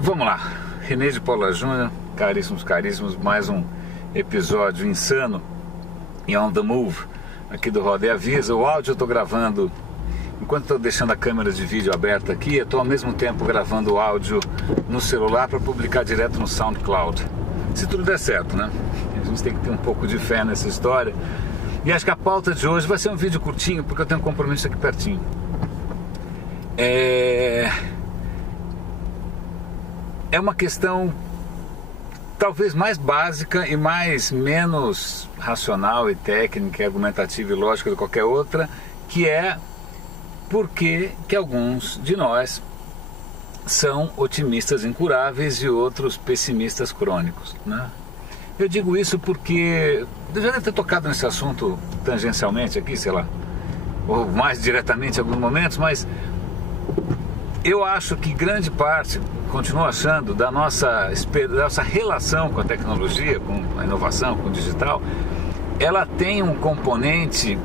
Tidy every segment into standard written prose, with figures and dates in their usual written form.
Vamos lá, René de Paula Júnior, caríssimos, mais um episódio insano e on the move aqui do Roda e Avisa. O áudio eu estou gravando, enquanto estou deixando a câmera de vídeo aberta aqui, eu estou ao mesmo tempo gravando o áudio no celular para publicar direto no SoundCloud. Se tudo der certo, né? A gente tem que ter um pouco de fé nessa história. E acho que a pauta de hoje vai ser um vídeo curtinho, porque eu tenho um compromisso aqui pertinho. É uma questão talvez mais básica e menos racional e técnica, e argumentativa e lógica do que qualquer outra, que é por que alguns de nós são otimistas incuráveis e outros pessimistas crônicos, né? Eu digo isso porque eu já deve ter tocado nesse assunto tangencialmente aqui, sei lá, ou mais diretamente em alguns momentos, mas eu acho que grande parte, continuo achando, da nossa relação com a tecnologia, com a inovação, com o digital, ela tem um componente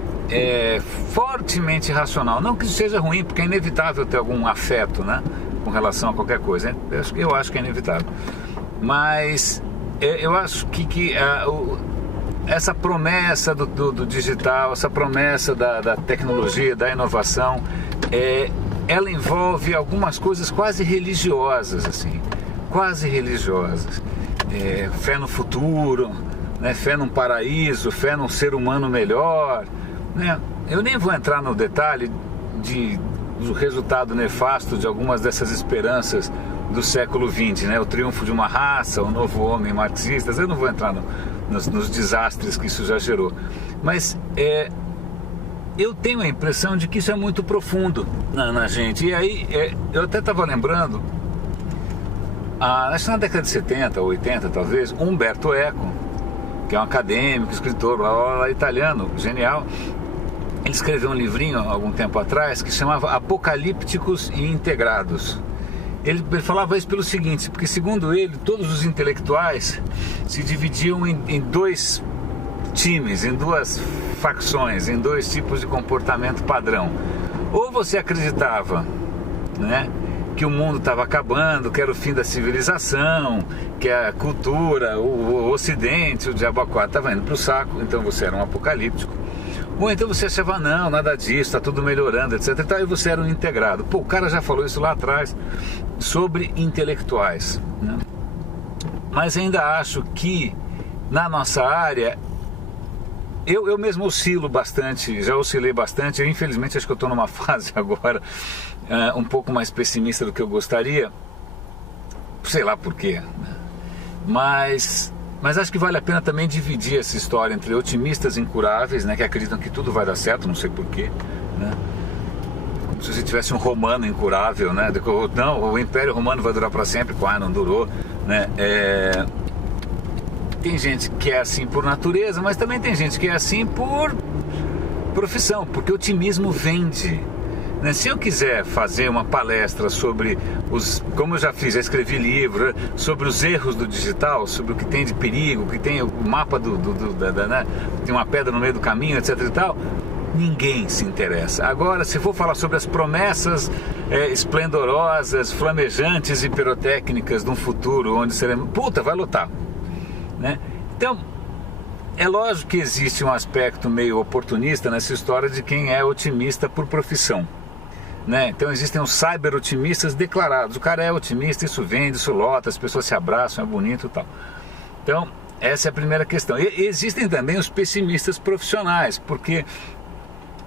fortemente racional. Não que isso seja ruim, porque é inevitável ter algum afeto, né, com relação a qualquer coisa, né? Eu acho que é inevitável. Mas eu acho que essa promessa do digital, essa promessa da tecnologia, da inovação, ela envolve algumas coisas quase religiosas, assim, quase religiosas. Fé no futuro, né? Fé num paraíso, fé num ser humano melhor, né? Eu nem vou entrar no detalhe do resultado nefasto de algumas dessas esperanças do século XX, né? O triunfo de uma raça, o novo homem marxista. Eu não vou entrar nos desastres que isso já gerou, mas eu tenho a impressão de que isso é muito profundo na gente. E aí, eu até estava lembrando, acho que na década de 70 ou 80 talvez, Umberto Eco, que é um acadêmico, escritor, italiano, genial. Ele escreveu um livrinho há algum tempo atrás que chamava Apocalípticos e Integrados. Ele falava isso pelo seguinte, porque segundo ele, todos os intelectuais se dividiam em dois times, em duas facções, em dois tipos de comportamento padrão. Ou você acreditava, né, que o mundo estava acabando, que era o fim da civilização, que a cultura, o ocidente, o diabo a quatro estava indo para o saco, então você era um apocalíptico. Ou então você achava, não, nada disso, está tudo melhorando, etc. E tal, e você era um integrado. Pô, o cara já falou isso lá atrás sobre intelectuais, né? Mas ainda acho que na nossa área, eu mesmo oscilo bastante, já oscilei bastante. Eu, infelizmente, acho que eu estou numa fase agora um pouco mais pessimista do que eu gostaria, sei lá por quê, né? Mas acho que vale a pena também dividir essa história entre otimistas incuráveis, né, que acreditam que tudo vai dar certo, não sei porquê, né? Como se você tivesse um romano incurável, né? Não, o Império Romano vai durar para sempre, não durou, né? Tem gente que é assim por natureza, mas também tem gente que é assim por profissão, porque o otimismo vende, né? Se eu quiser fazer uma palestra sobre como eu já fiz, já escrevi livro, sobre os erros do digital, sobre o que tem de perigo, que tem o mapa né? Tem uma pedra no meio do caminho, etc e tal, ninguém se interessa. Agora, se for falar sobre as promessas esplendorosas, flamejantes e pirotécnicas de um futuro onde seremos... vai lotar, né? Então, é lógico que existe um aspecto meio oportunista nessa história de quem é otimista por profissão, né? Então existem os cyber-otimistas declarados. O cara é otimista, isso vende, isso lota, as pessoas se abraçam, é bonito e tal. Então, essa é a primeira questão. E existem também os pessimistas profissionais, porque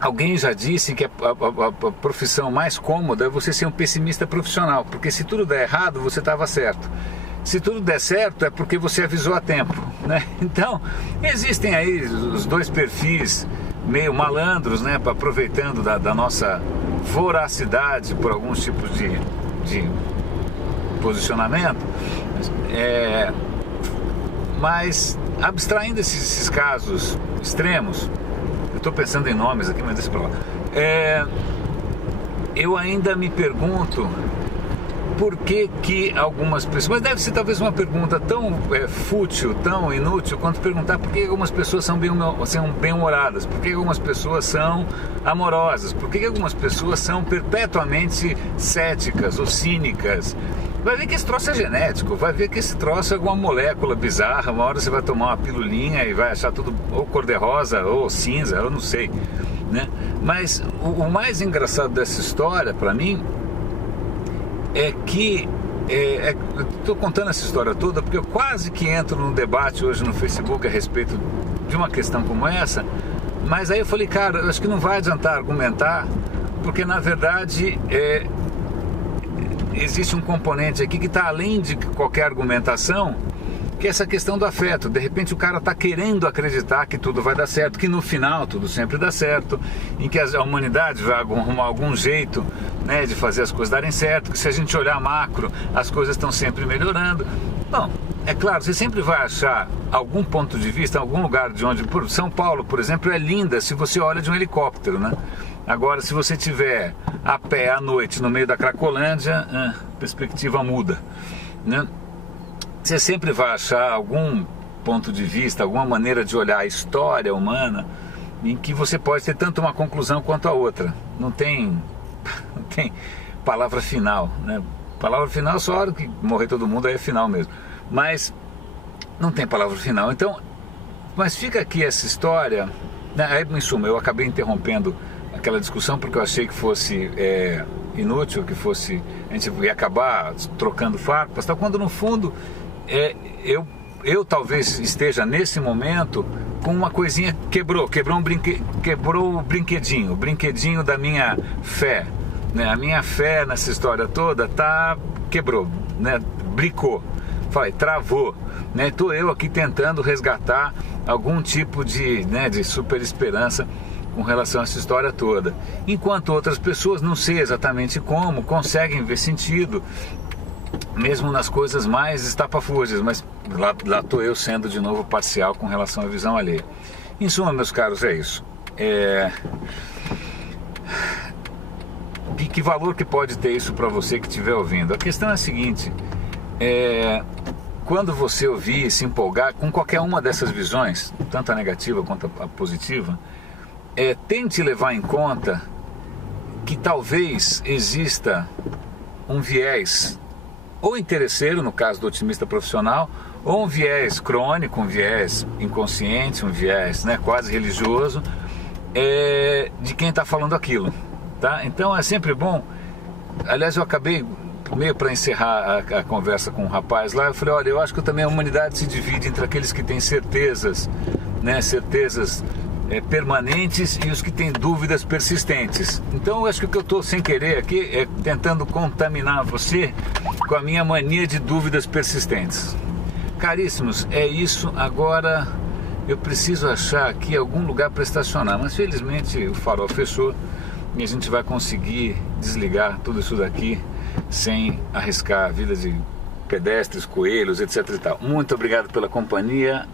alguém já disse que a profissão mais cômoda é você ser um pessimista profissional, porque se tudo der errado, você estava certo. Se tudo der certo, é porque você avisou a tempo, né? Então, existem aí os dois perfis meio malandros, né, aproveitando da nossa voracidade por alguns tipos de posicionamento, mas abstraindo esses casos extremos, eu estou pensando em nomes aqui, mas deixa pra lá, eu ainda me pergunto por que algumas pessoas, mas deve ser talvez uma pergunta tão fútil, tão inútil, quanto perguntar por que algumas pessoas são bem-humoradas, por que algumas pessoas são amorosas, por que algumas pessoas são perpetuamente céticas ou cínicas, vai ver que esse troço é genético, vai ver que esse troço é alguma molécula bizarra, uma hora você vai tomar uma pilulinha e vai achar tudo ou cor-de-rosa ou cinza, eu não sei, né? Mas o mais engraçado dessa história, para mim, é que estou contando essa história toda porque eu quase que entro num debate hoje no Facebook a respeito de uma questão como essa, mas aí eu falei, cara, eu acho que não vai adiantar argumentar, porque na verdade existe um componente aqui que está além de qualquer argumentação, que é essa questão do afeto. De repente o cara está querendo acreditar que tudo vai dar certo, que no final tudo sempre dá certo, em que a humanidade vai arrumar algum jeito, né, de fazer as coisas darem certo, que se a gente olhar macro, as coisas estão sempre melhorando. Bom, é claro, você sempre vai achar algum ponto de vista, algum lugar de onde... São Paulo, por exemplo, é linda se você olha de um helicóptero, né? Agora, se você estiver a pé à noite no meio da Cracolândia, a perspectiva muda, né? Você sempre vai achar algum ponto de vista, alguma maneira de olhar a história humana em que você pode ter tanto uma conclusão quanto a outra. Não tem palavra final, né? Palavra final só a hora que morrer todo mundo, aí é final mesmo. Mas não tem palavra final. Então, mas fica aqui essa história, né? Aí, em suma, eu acabei interrompendo aquela discussão porque eu achei que fosse inútil, que fosse, a gente ia acabar trocando farpas, tá? Quando no fundo eu talvez esteja nesse momento com uma coisinha quebrou o brinquedinho da minha fé, né? A minha fé nessa história toda quebrou, né? Bricou, travou, né? Tô eu aqui tentando resgatar algum tipo de super esperança com relação a essa história toda, enquanto outras pessoas, não sei exatamente como, conseguem ver sentido mesmo nas coisas mais estapafúrdias, mas lá estou eu sendo de novo parcial com relação à visão alheia. Em suma, meus caros, é isso. Que valor que pode ter isso para você que estiver ouvindo? A questão é a seguinte, quando você ouvir e se empolgar com qualquer uma dessas visões, tanto a negativa quanto a positiva, tente levar em conta que talvez exista um viés ou interesseiro, no caso do otimista profissional, ou um viés crônico, um viés inconsciente, um viés, né, quase religioso, de quem está falando aquilo, tá? Então é sempre bom. Aliás, eu acabei, meio para encerrar a conversa com um rapaz lá, eu falei, olha, eu acho que também a humanidade se divide entre aqueles que têm certezas, né, certezas permanentes e os que têm dúvidas persistentes. Então eu acho que o que eu estou sem querer aqui é tentando contaminar você com a minha mania de dúvidas persistentes. Caríssimos, é isso. Agora eu preciso achar aqui algum lugar para estacionar, mas felizmente o farol fechou e a gente vai conseguir desligar tudo isso daqui sem arriscar a vida de pedestres, coelhos, etc e tal. Muito obrigado pela companhia.